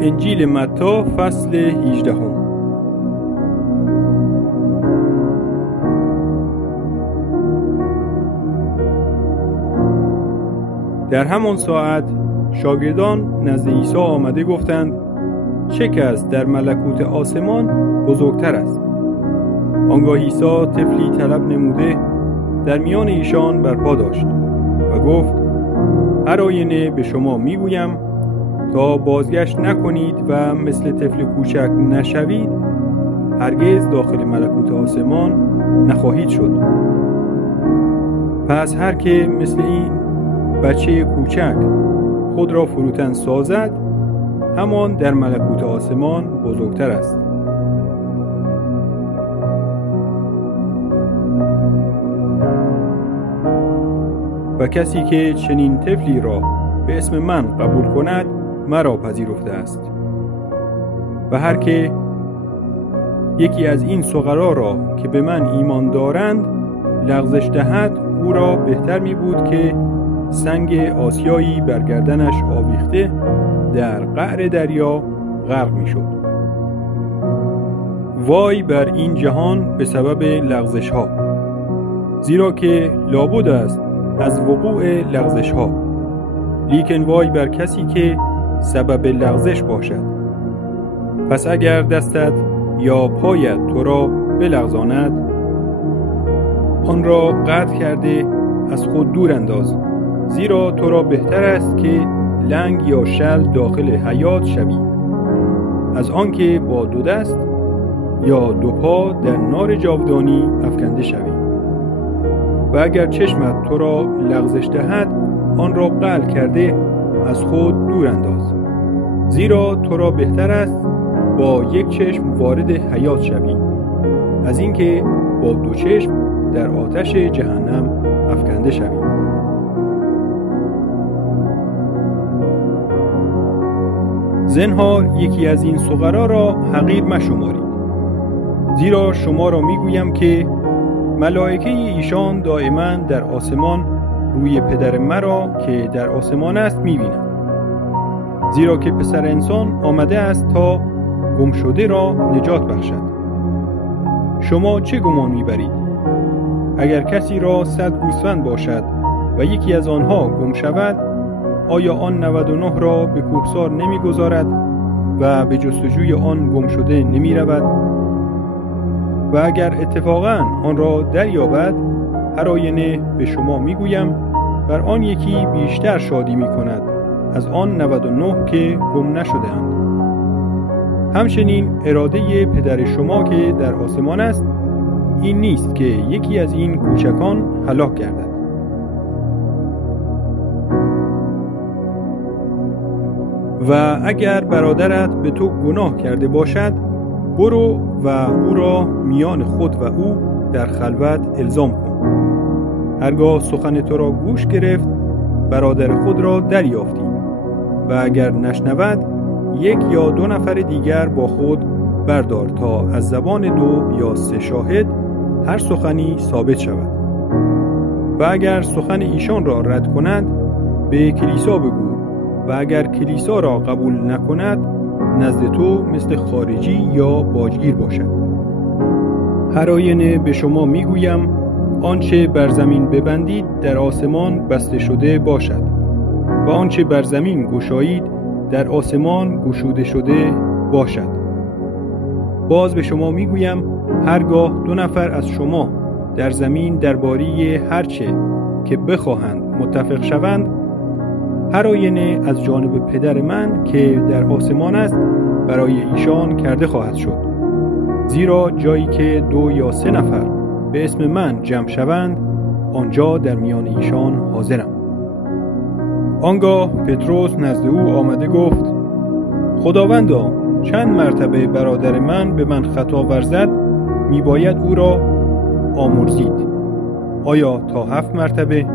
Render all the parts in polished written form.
انجیل متی فصل 18. در همان ساعت شاگردان نزد عیسی آمده گفتند: چه کس در ملکوت آسمان بزرگتر است؟ آنگاه عیسی طفلی طلب نموده در میان ایشان برپا داشت و گفت: هر آینه به شما میگویم تا بازگشت نکنید و مثل طفل کوچک نشوید، هرگز داخل ملکوت آسمان نخواهید شد. پس هر که مثل این بچه کوچک خود را فروتن سازد، همان در ملکوت آسمان بزرگتر است. و کسی که چنین طفلی را به اسم من قبول کند، مرا پذیرفته است. و هر که یکی از این صغرا را که به من ایمان دارند لغزش دهد، او را بهتر می بود که سنگ آسیایی بر گردنش آویخته در قعر دریا غرق می شد. وای بر این جهان به سبب لغزش ها، زیرا که لابد است از وقوع لغزش ها. لیکن وای بر کسی که سبب لغزش باشد. پس اگر دستت یا پایت تو را بلغزاند، آن را قطع کرده از خود دور انداز، زیرا تو را بهتر است که لنگ یا شل داخل حیات شوی، از آنکه با دو دست یا دو پا در نار جاودانی افکنده شوی. و اگر چشمت تو را لغزش دهد، آن را قلع کرده از خود دور انداز، زیرا تو را بهتر است با یک چشم وارد حیات شوی، از اینکه با دو چشم در آتش جهنم افکنده شوی. زنهار یکی از این صغرا را حقیر مشمارید، زیرا شما را میگویم که ملائکه ایشان دائما در آسمان روی پدر مرا که در آسمان است میبینند. زیرا که پسر انسان آمده است تا گم شده را نجات بخشد. شما چه گمان میبرید؟ اگر کسی را 100 گوسفند باشد و یکی از آنها گم شود، آیا آن 99 را به کوهسار نمیگذارد و به جستجوی آن گم شده نمی رود؟ و اگر اتفاقاً آن را دریابد، هر آینه به شما میگویم بر آن یکی بیشتر شادی می کند از آن 99 که گم نشده اند. همچنین اراده پدر شما که در آسمان است این نیست که یکی از این کوچکان هلاک گردد. و اگر برادرت به تو گناه کرده باشد، برو و او را میان خود و او در خلوت الزام کن. هرگاه سخن تو را گوش گرفت، برادر خود را دریافتی. و اگر نشنود، 1 یا 2 نفر دیگر با خود بردار تا از زبان 2 یا 3 شاهد هر سخنی ثابت شود. و اگر سخن ایشان را رد کند، به کلیسا بگو. و اگر کلیسا را قبول نکند، نزد تو مثل خارجی یا باجگیر باشد. هر آینه به شما میگویم آنچه بر زمین ببندید در آسمان بسته شده باشد، و آنچه بر زمین گشایید در آسمان گشوده شده باشد. باز به شما میگویم هرگاه 2 نفر از شما در زمین درباره هرچه که بخواهند متفق شوند، هر آینه از جانب پدر من که در آسمان است برای ایشان کرده خواهد شد. زیرا جایی که 2 یا 3 نفر به اسم من جمع شوند، آنجا در میان ایشان حاضرم. آنگاه پتروس نزد او آمده گفت: خداوندا، چند مرتبه برادر من به من خطا ورزد میباید او را آمرزید؟ آیا تا 7 مرتبه؟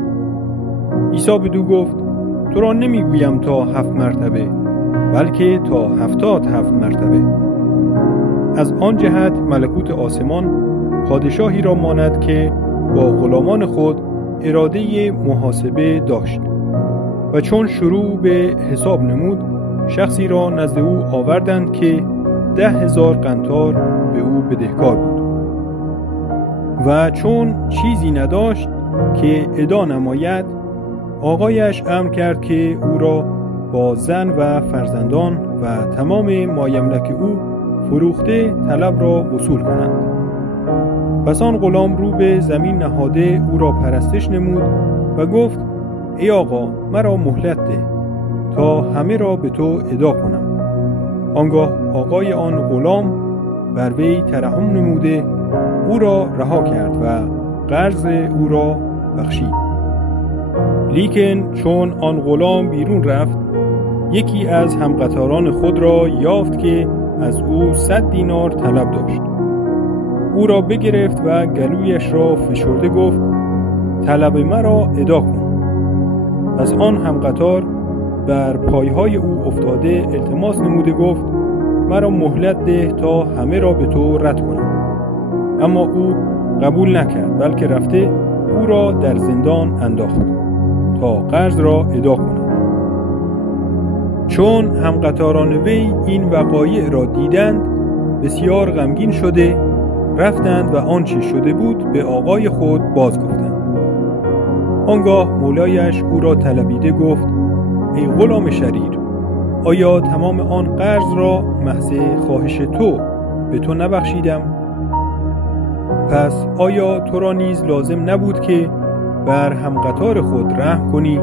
عیسی بدو گفت: تو را نمیگویم تا 7 مرتبه، بلکه تا 77 مرتبه. از آن جهت ملکوت آسمان پادشاهی را ماند که با غلامان خود اراده محاسبه داشت و چون شروع به حساب نمود شخصی را نزد او آوردند که 10,000 قنطار به او بدهکار بود و چون چیزی نداشت که ادا نماید، آقایش امر کرد که او را با زن و فرزندان و تمام مایملک او فروخته طلب را وصول کنند. پس آن غلام رو به زمین نهاده او را پرستش نمود و گفت: ای آقا، مرا مهلت ده تا همه را به تو ادا کنم. آنگاه آقای آن غلام بر وی ترحم نموده او را رها کرد و قرض او را بخشید. لیکن چون آن غلام بیرون رفت، یکی از همقطاران خود را یافت که از او 100 دینار طلب داشت. او را بگرفت و گلویش را فشرده گفت: طلب مرا ادا کن. پس آن همقطار بر پایهای او افتاده التماس نموده گفت: مرا مهلت ده تا همه را به تو رد کنم. اما او قبول نکرد، بلکه رفته او را در زندان انداخت تا قرض را ادا کند. چون همقطاران وی این وقایع را دیدند، بسیار غمگین شده رفتند و آنچه شده بود به آقای خود باز گفتند. آنگاه مولایش او را طلبیده گفت: ای غلام شریر، آیا تمام آن قرض را محض خواهش تو به تو نبخشیدم؟ پس آیا تو را نیز لازم نبود که بر همقطار خود رحم کنی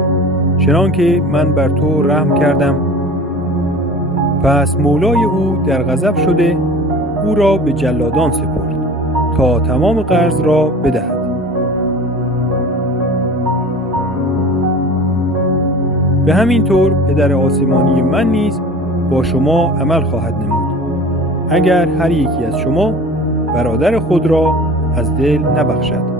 چنان که من بر تو رحم کردم؟ پس مولای او در غضب شده او را به جلادان سپرد تا تمام قرض را بدهد. به همین طور پدر آسمانی من نیز با شما عمل خواهد نمود اگر هر یکی از شما برادر خود را از دل نبخشد.